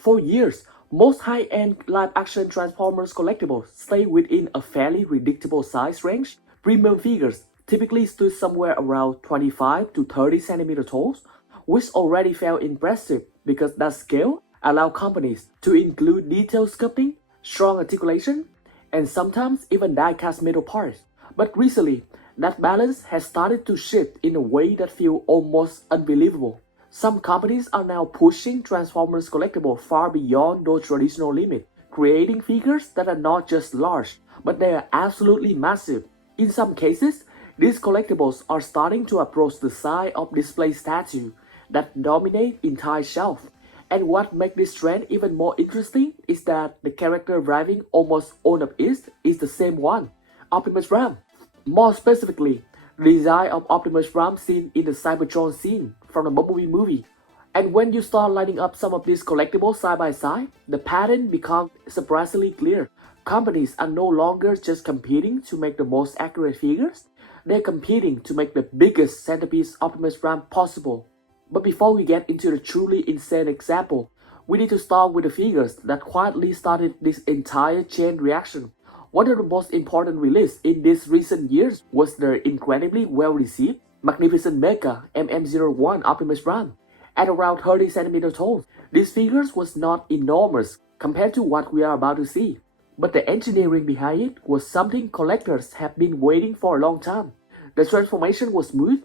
For years, most high-end live-action Transformers collectibles stay within a fairly predictable size range. Premium figures typically stood somewhere around 25 to 30 centimeter tall, which already felt impressive because that scale allowed companies to include detailed sculpting, strong articulation, and sometimes even die-cast metal parts. But recently, that balance has started to shift in a way that feels almost unbelievable. Some companies are now pushing Transformers collectibles far beyond those traditional limits, creating figures that are not just large, but they are absolutely massive. In some cases, these collectibles are starting to approach the size of display statues that dominate entire shelves. And what makes this trend even more interesting is that the character driving almost all of it is the same one, Optimus Prime. More specifically, the design of Optimus Prime seen in the Cybertron scene from the Bumblebee movie. And when you start lining up some of these collectibles side by side, the pattern becomes surprisingly clear. Companies are no longer just competing to make the most accurate figures, they're competing to make the biggest centerpiece Optimus Prime possible. But before we get into the truly insane example, we need to start with the figures that quietly started this entire chain reaction. One of the most important releases in these recent years was the incredibly well-received, magnificent Mecha MM01 Optimus Prime. At around 30 cm tall, this figure was not enormous compared to what we are about to see. But the engineering behind it was something collectors have been waiting for a long time. The transformation was smooth,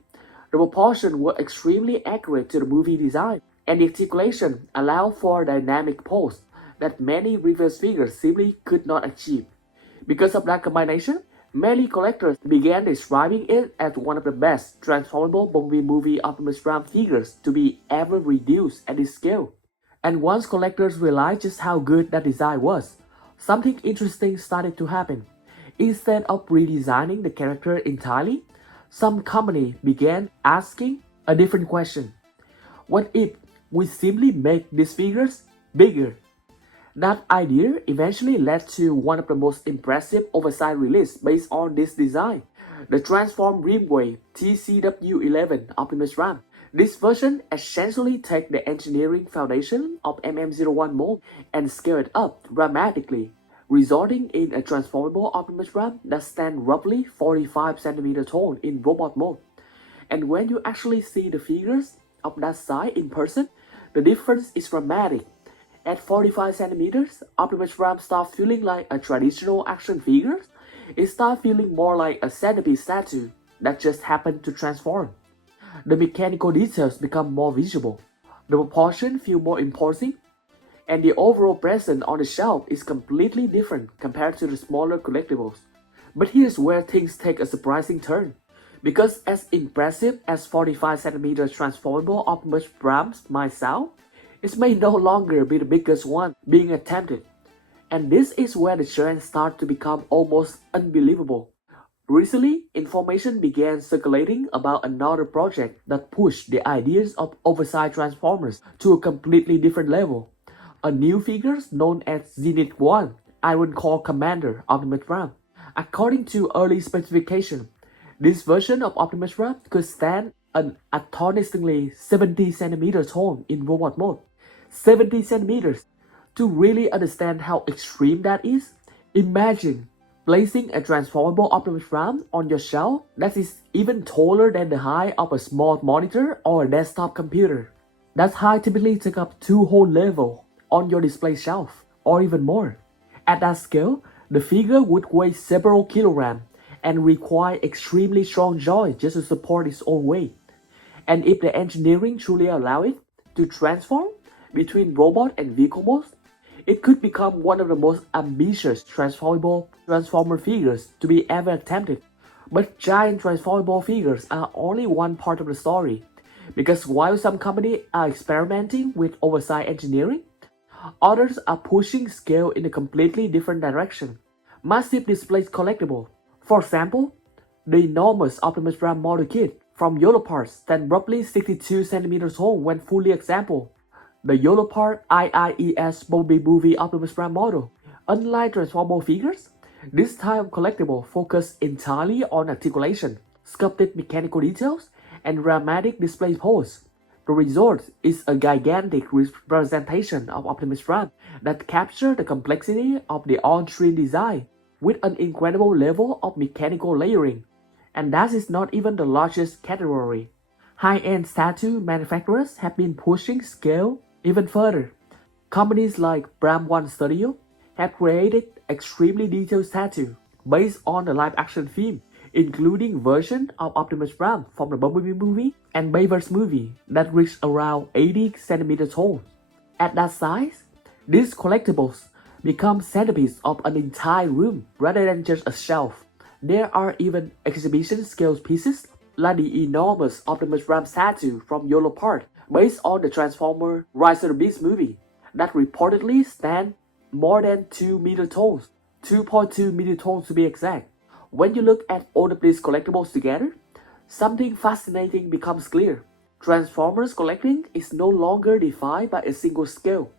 the proportions were extremely accurate to the movie design, and the articulation allowed for a dynamic pose that many reverse figures simply could not achieve. Because of that combination, many collectors began describing it as one of the best transformable Bumblebee movie Optimus Prime figures to be ever reduced at this scale. And once collectors realized just how good that design was, something interesting started to happen. Instead of redesigning the character entirely, some companies began asking a different question. What if we simply make these figures bigger? That idea eventually led to one of the most impressive oversized releases based on this design, the TransformDreamWave TCW-11 Optimus Prime. This version essentially takes the engineering foundation of MM01 mold and scale it up dramatically, resulting in a transformable Optimus Prime that stands roughly 45 cm tall in robot mode. And when you actually see the figures of that size in person, the difference is dramatic. At 45 cm, Optimus Prime starts feeling like a traditional action figure. It starts feeling more like a centerpiece statue that just happened to transform. The mechanical details become more visible, the proportions feel more imposing, and the overall presence on the shelf is completely different compared to the smaller collectibles. But here's where things take a surprising turn. Because as impressive as 45 cm transformable Optimus Prime might sound, it may no longer be the biggest one being attempted. And this is where the trend starts to become almost unbelievable. Recently, information began circulating about another project that pushed the ideas of oversized Transformers to a completely different level. A new figure known as Zenith-One, Iron Core Commander Optimus Prime. According to early specifications, this version of Optimus Prime could stand an astonishingly 70 cm tall in robot mode. 70 centimeters. To really understand how extreme that is, imagine placing a transformable Optimus Prime on your shelf that is even taller than the height of a small monitor or a desktop computer. That height typically takes up 2 whole levels on your display shelf, or even more. At that scale, the figure would weigh several kilograms and require extremely strong joints just to support its own weight. And if the engineering truly allows it to transform between robot and vehicle modes, it could become one of the most ambitious transformable Transformer figures to be ever attempted. But giant transformable figures are only one part of the story, because while some companies are experimenting with oversized engineering, others are pushing scale in a completely different direction. Massive display collectible. For example, the enormous Optimus Prime model kit from Yolopark stands roughly 62 cm tall when fully assembled. The Yolopark IIES Bumblebee movie Optimus Prime model. Unlike transformable figures, this type of collectible focuses entirely on articulation, sculpted mechanical details, and dramatic display pose. The result is a gigantic representation of Optimus Prime that captures the complexity of the on-screen design with an incredible level of mechanical layering. And that is not even the largest category. High-end statue manufacturers have been pushing scale even further. Companies like One Studio have created extremely detailed statues based on the live-action theme, including versions of Optimus Prime from the Bumblebee movie and Bayverse movie that reach around 80 cm tall. At that size, these collectibles become centerpiece of an entire room rather than just a shelf. There are even exhibition-scale pieces like the enormous Optimus Prime statue from Yolopark based on the Transformer Rise of the Beast movie that reportedly stand more than 2 meter tall, 2.2 meter tall to be exact. When you look at all of these collectibles together, something fascinating becomes clear. Transformers collecting is no longer defined by a single scale.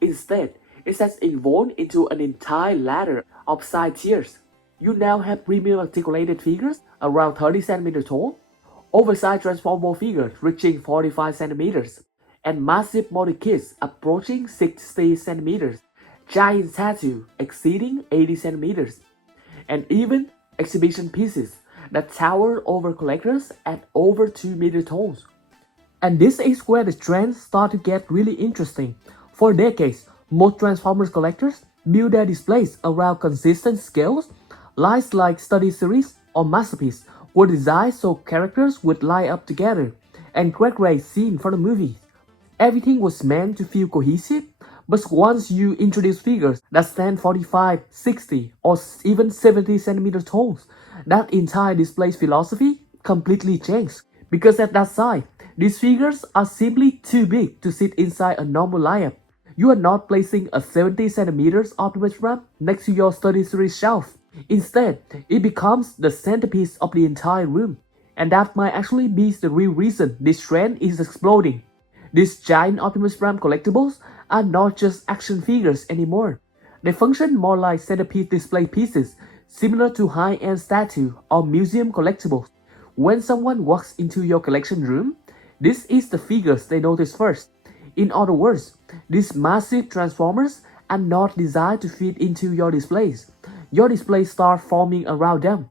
Instead, it has evolved into an entire ladder of side tiers. You now have premium articulated figures around 30 cm tall, oversized transformable figures reaching 45 cm, and massive model kits approaching 60 cm, giant statues exceeding 80 cm, and even exhibition pieces that tower over collectors at over 2 meter tall. And this is where the trends start to get really interesting. For decades, most Transformers collectors build their displays around consistent scales. Lines like Study Series or Masterpiece were designed so characters would line up together and create scenes for the movie. Everything was meant to feel cohesive, but once you introduce figures that stand 45, 60, or even 70 cm tall, that entire display's philosophy completely changed. Because at that size, these figures are simply too big to sit inside a normal lineup. You are not placing a 70 cm Optimus Prime next to your Study Series shelf. Instead, it becomes the centerpiece of the entire room. And that might actually be the real reason this trend is exploding. These giant Optimus Prime collectibles are not just action figures anymore. They function more like centerpiece display pieces, similar to high-end statue or museum collectibles. When someone walks into your collection room, this is the figures they notice first. In other words, these massive Transformers are not designed to fit into your displays. Your displays start forming around them.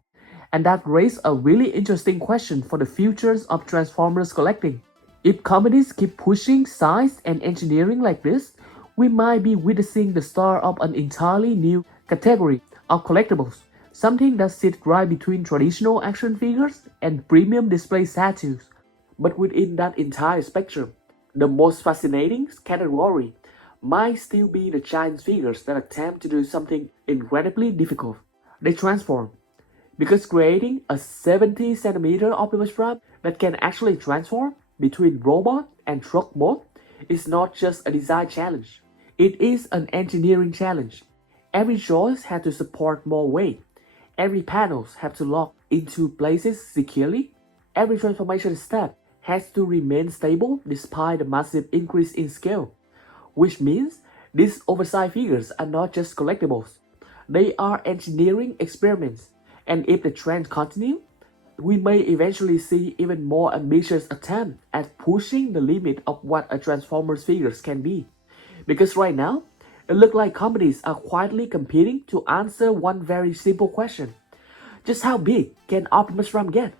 And that raises a really interesting question for the futures of Transformers collecting. If companies keep pushing size and engineering like this, we might be witnessing the start of an entirely new category of collectibles, something that sits right between traditional action figures and premium display statues. But within that entire spectrum, the most fascinating category might still be the giant figures that attempt to do something incredibly difficult. They transform. Because creating a 70 cm Optimus Prime that can actually transform between robot and truck mode is not just a design challenge. It is an engineering challenge. Every joist has to support more weight. Every panels have to lock into places securely. Every transformation step has to remain stable despite the massive increase in scale. Which means these oversized figures are not just collectibles. They are engineering experiments. And if the trend continues, we may eventually see even more ambitious attempts at pushing the limit of what a Transformers figures can be. Because right now, it looks like companies are quietly competing to answer one very simple question. Just how big can Optimus Prime get?